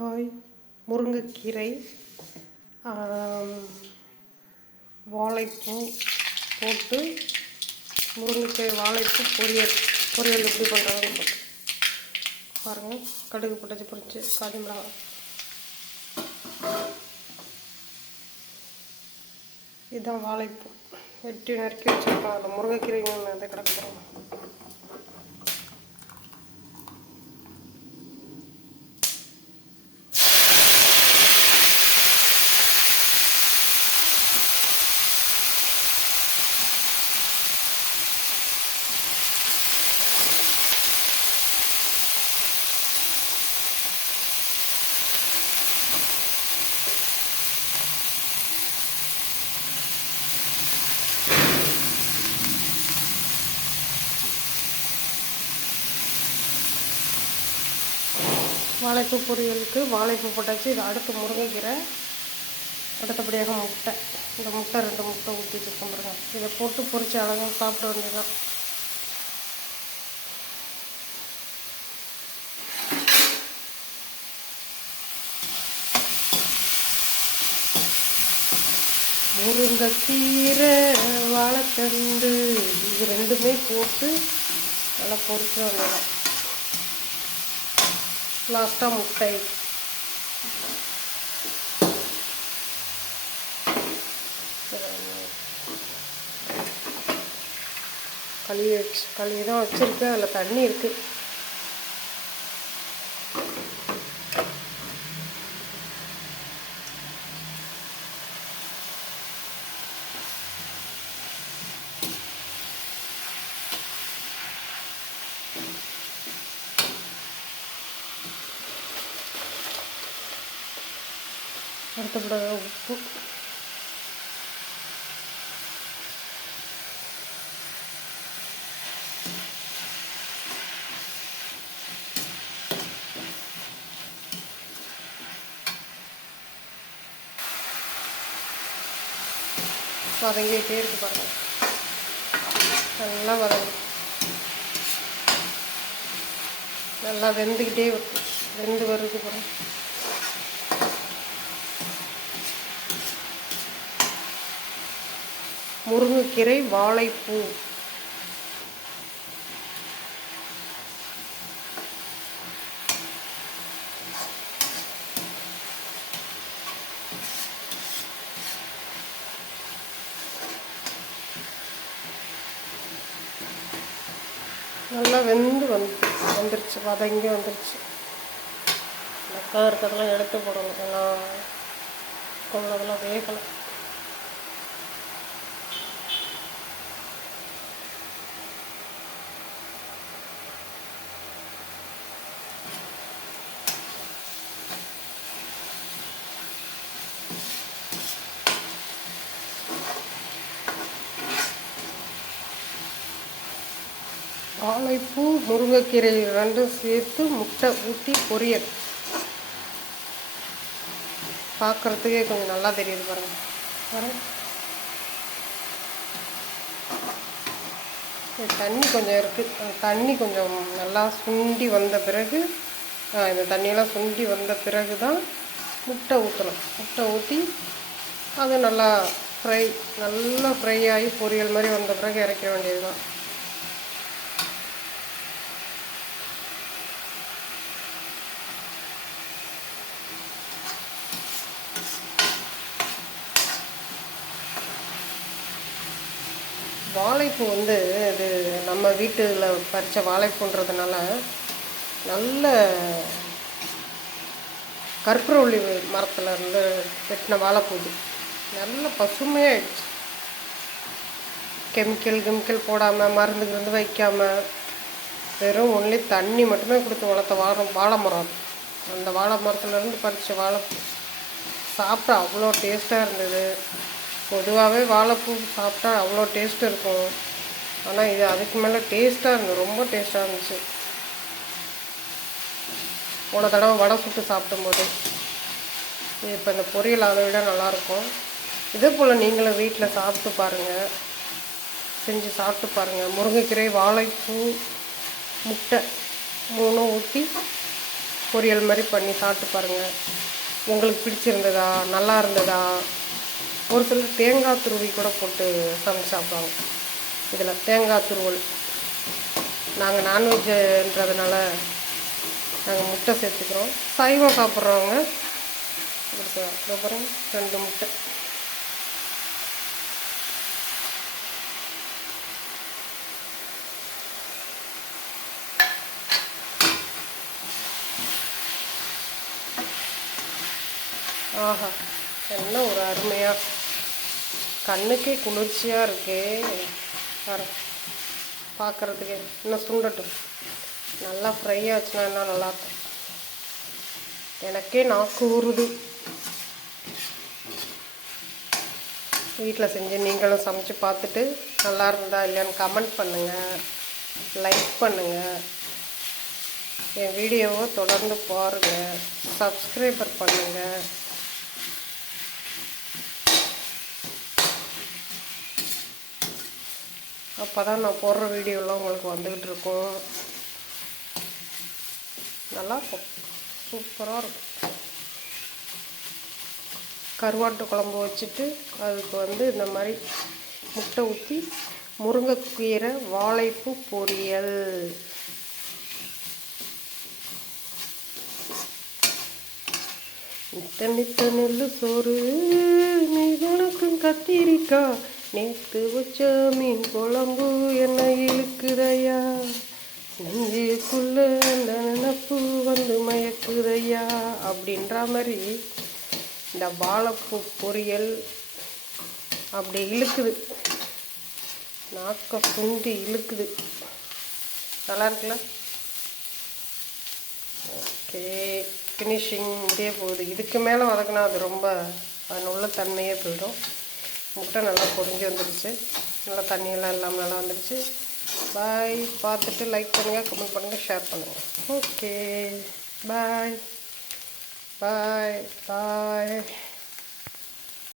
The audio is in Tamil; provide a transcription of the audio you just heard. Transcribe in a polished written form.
காய் முருங்கைக்கீரை, வாழைப்பூ போட்டு முருங்கைக்கீரை வாழைப்பூ பொரியல் எப்படி பண்ணுறதுன்னு போட்டு பாருங்கள். கடுகு போட்டு பொரிச்சு காஞ்ச மிளகாய், இதுதான் வாழைப்பூ வெட்டி நறுக்கி வச்சுருக்கோம். அதில் முருங்கைக்கீரை இதை கிடக்க போகிறோம். வாழைப்பூ பொரியலுக்கு வாழைப்பூ போட்டாச்சு. இது அடுத்து முருங்கைக்கீரை, அடுத்தபடியாக முட்டை. இந்த முட்டை 2 முட்டை ஊற்றிட்டு கொண்டுருங்க. இதை போட்டு பொரிச்சு அழகாக சாப்பிட வேண்டியதுதான். முருங்கைக்கீரை வாழைத்தண்டு இது 2மே போட்டு நல்லா பொரிச்ச வேண்டியதான். லாஸ்ட்டாக முட்டை. களி தான் வச்சுருக்கு, அதில் தண்ணி இருக்குது. அடுத்தபடியாக உப்பு, வதங்கிட்டே இருக்கு பாருங்கள். நல்லா நல்லா வெந்துக்கிட்டே வெந்து வருது பாருங்கள். முருங்கைக்கீரை வாழைப்பூ நல்லா வந்துருச்சு, வதங்கி வந்துருச்சு. நக்கா இருக்கிறதெல்லாம் எடுத்து போடணும். எல்லாம் கொள்ளதெல்லாம் வேகலை. வாழைப்பூ முருங்கைக்கீரை 2 சேர்த்து முட்டை ஊற்றி பொரியல். பார்க்குறதுக்கே கொஞ்சம் நல்லா தெரியுது பாருங்கள். தண்ணி கொஞ்சம் இருக்குது. தண்ணி கொஞ்சம் நல்லா சுண்டி வந்த பிறகு, இந்த தண்ணியெல்லாம் சுண்டி வந்த பிறகு தான் முட்டை ஊற்றணும். முட்டை ஊற்றி அது நல்லா ஃப்ரை ஆகி பொரியல் மாதிரி வந்த பிறகு இறக்க வேண்டியது தான். வாழைப்பூ இது நம்ம வீட்டில் பறித்த வாழைப்பூன்றதுனால நல்ல கற்பூரவள்ளி மரத்தில் இருந்து வெட்டின வாழைப்பூ. நல்ல பசுமையாகிடுச்சு. கெமிக்கல் போடாமல், மருந்து வைக்காமல், வெறும் ஒன்லி தண்ணி மட்டுமே கொடுத்து வளர்த்த வாழை மரம். அந்த வாழை மரத்துலேருந்து பறித்த வாழைப்பூ சாப்பிட்டா அவ்வளோ டேஸ்ட்டாக இருந்தது. பொதுவாகவே வாழைப்பூ சாப்பிட்டா அவ்வளோ டேஸ்ட்டு இருக்கும். ஆனால் இது அதுக்கு மேலே டேஸ்ட்டாக இருந்தது, ரொம்ப டேஸ்ட்டாக இருந்துச்சு. போன தடவை வடை சுட்டு சாப்பிடும்போது இப்போ இந்த பொரியல் அதை விட நல்லாயிருக்கும். இதே போல் நீங்களும் வீட்டில் சாப்பிட்டு பாருங்கள், செஞ்சு சாப்பிட்டு பாருங்கள். முருங்கைக்கீரை வாழைப்பூ முட்டை 3 ஊற்றி பொரியல் மாதிரி பண்ணி சாப்பிட்டு பாருங்கள். உங்களுக்கு பிடிச்சிருந்ததா, நல்லா இருந்ததா? ஒரு சிலர் தேங்காய் துருவி கூட போட்டு சமைச்சு சாப்பிடுவாங்க. இதில் தேங்காய் துருவல், நாங்கள் நான்வெஜ்ன்றதுனால நாங்கள் முட்டை சேர்த்துக்கிறோம். சைவம் சாப்பிட்றவங்க அப்புறம் 2 முட்டை. ஆஹா, என்ன ஒரு அருமையாக, கண்ணுக்கே குளிர்ச்சியாக இருக்கே. பார்க்குறதுக்கே இன்னும் சுண்டட்டும். நல்லா ஃப்ரை ஆச்சுன்னா இன்னும் நல்லாயிருக்கும். எனக்கே நாக்கு ஊறுது. வீட்டில் செஞ்சு நீங்களும் சமைச்சு பார்த்துட்டு நல்லா இருந்தா இல்லையான்னு கமெண்ட் பண்ணுங்கள், லைக் பண்ணுங்கள். என் வீடியோவை தொடர்ந்து பாருங்கள், சப்ஸ்கிரைபர் பண்ணுங்கள். அப்போ தான் நான் போடுற வீடியோலாம் உங்களுக்கு வந்துக்கிட்டு இருக்கும். நல்லாயிருக்கும், சூப்பராக இருக்கும். கருவாட்டு குழம்பு வச்சுட்டு அதுக்கு இந்த மாதிரி முட்டை ஊற்றி முருங்கைக்கீரை வாழைப்பூ பொரியல். நித்த நெல்லு சோறு மீதனுக்கும் கத்திரிக்கா, நேற்று வச்ச மீன் குழம்பு என்ன இழுக்குதையா, நெஞ்சுக்குள்ள அந்த நினப்பு மயக்குதையா அப்படின்ற மாதிரி இந்த வாழைப்பூ பொரியல் அப்படி இழுக்குது, நாக்க சுண்டி இழுக்குது. நல்லா இருக்குல்ல? ஓகே, ஃபினிஷிங் முடிய போகுது. இதுக்கு மேலே வதக்கினா அது ரொம்ப அதில் உள்ள தன்மையே போயிடும். முட்டை நல்லா பொரிஞ்சு வந்துடுச்சு, நல்லா தண்ணியெல்லாம் இல்லாமல் நல்லா வந்துடுச்சு. பாய். பார்த்துட்டு லைக் பண்ணுங்கள், கமெண்ட் பண்ணுங்கள், ஷேர் பண்ணுங்கள். ஓகே, பாய் பாய் பாய்.